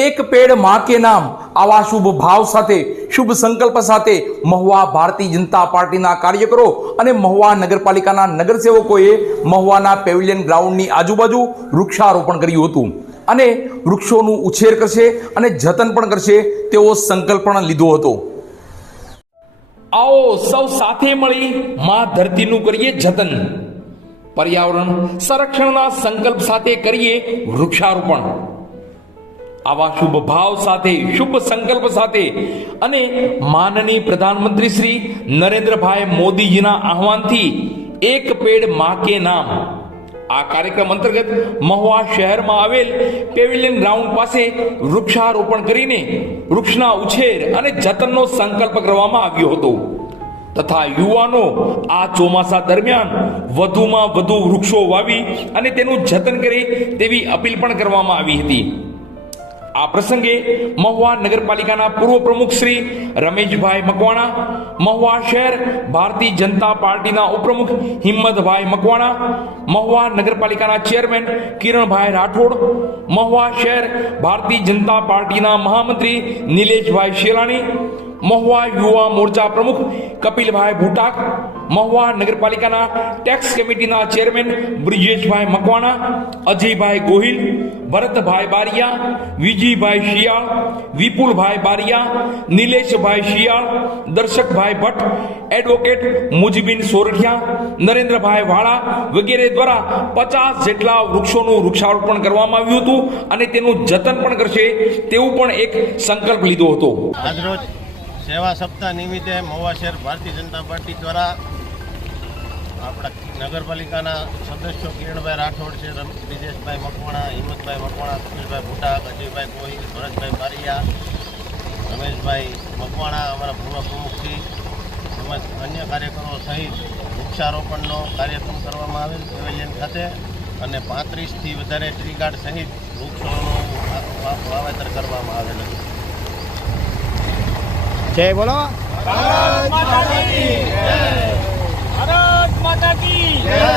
એક પેડ માં કે નામ આવા શુભ ભાવ સાથે શુભ સંકલ્પ સાથે મહુવા ભારતીય જનતા પાર્ટીના કાર્યકરો અને મહુવા નગરપાલિકાના નગરસેવકોએ મહુવાના પેવિલિયન ગ્રાઉન્ડની આજુબાજુ વૃક્ષારોપણ કર્યું હતું અને વૃક્ષોનું ઉછેર કરશે અને જતન પણ કરશે તેવો સંકલ્પ પણ લીધો હતો। આવો સૌ સાથે મળી માં ધરતીનું કરીએ જતન, પર્યાવરણ સંરક્ષણના સંકલ્પ સાથે કરીએ વૃક્ષારોપણ। આવા શુભ ભાવ સાથે શુભ સંકલ્પ સાથે અને માનનીય પ્રધાનમંત્રી શ્રી નરેન્દ્રભાઈ મોદીજીના આહવાનથી એક પેડ માં કે નામ આ કાર્યક્રમ અંતર્ગત મહુવા શહેરમાં આવેલ પેવિલિયન ગ્રાઉન્ડ પાસે વૃક્ષારોપણ કરીને વૃક્ષના ઉછેર અને જતનનો સંકલ્પ કરવામાં આવ્યો હતો તથા યુવાનો આ ચોમાસા દરમિયાન વધુમાં વધુ વૃક્ષો વાવી અને તેનું જતન કરે તેવી અપીલ પણ કરવામાં આવી હતી। આ પ્રસંગે મહુવા નગરપાલિકાના પૂર્વ પ્રમુખ શ્રી રમેશભાઈ મકવાણા, મહુવા શહેર ભારતીય જનતા પાર્ટીના ઉપપ્રમુખ હિંમતભાઈ મકવાણા, મહુવા નગરપાલિકાના ચેરમેન કિરણભાઈ રાઠોડ, મહુવા શહેર ભારતીય જનતા પાર્ટીના મહામંત્રી નિલેશભાઈ શેલાણી, મહુવા યુવા મોરચા પ્રમુખ કપિલભાઈ ભૂટાક, મહુવા નગરપાલિકાના ટેક્સ કમિટીના ચેરમેન બ્રિજેશભાઈ મકવાણા, અજયભાઈ ગોહિલ, ભરતભાઈ બારિયા, વિજયભાઈ શિયાળ, વિપુલભાઈ બારિયા, નિલેશભાઈ શિયાળ, દર્શકભાઈ ભટ્ટ, એડવોકેટ મુજીબીન સોરઠિયા, નરેન્દ્રભાઈ વાળા વગેરે દ્વારા 50 જેટલા વૃક્ષોનું વૃક્ષારોપણ કરવામાં આવ્યું હતું અને તેનું જતન પણ કરશે તેવું પણ એક સંકલ્પ લીધો હતો। આજરોજ સેવા સપ્તાહ નિમિત્તે મહુવા શહેર ભારતીય જનતા પાર્ટી દ્વારા આપણા નગરપાલિકાના સદસ્યો કિરણભાઈ રાઠોડ છે, બ્રિજેશભાઈ મકવાણા, હિંમતભાઈ મકવાણા, કપિલભાઈ ભૂટાક, અજયભાઈ ગોહિલ, ભરતભાઈ બારિયા, રમેશભાઈ મકવાણા, અમારા પૂર્વ પ્રમુખશ્રી તેમજ અન્ય કાર્યકરો સહિત વૃક્ષારોપણનો કાર્યક્રમ કરવામાં આવેલ પેવેલિયન ખાતે અને 35થી વધારે ટ્રી ગાર્ડ સહિત વૃક્ષોનું વાવેતર કરવામાં આવેલ હતું। જય બોલો, ભારત માતા કી જય, ભારત માતા કી જય।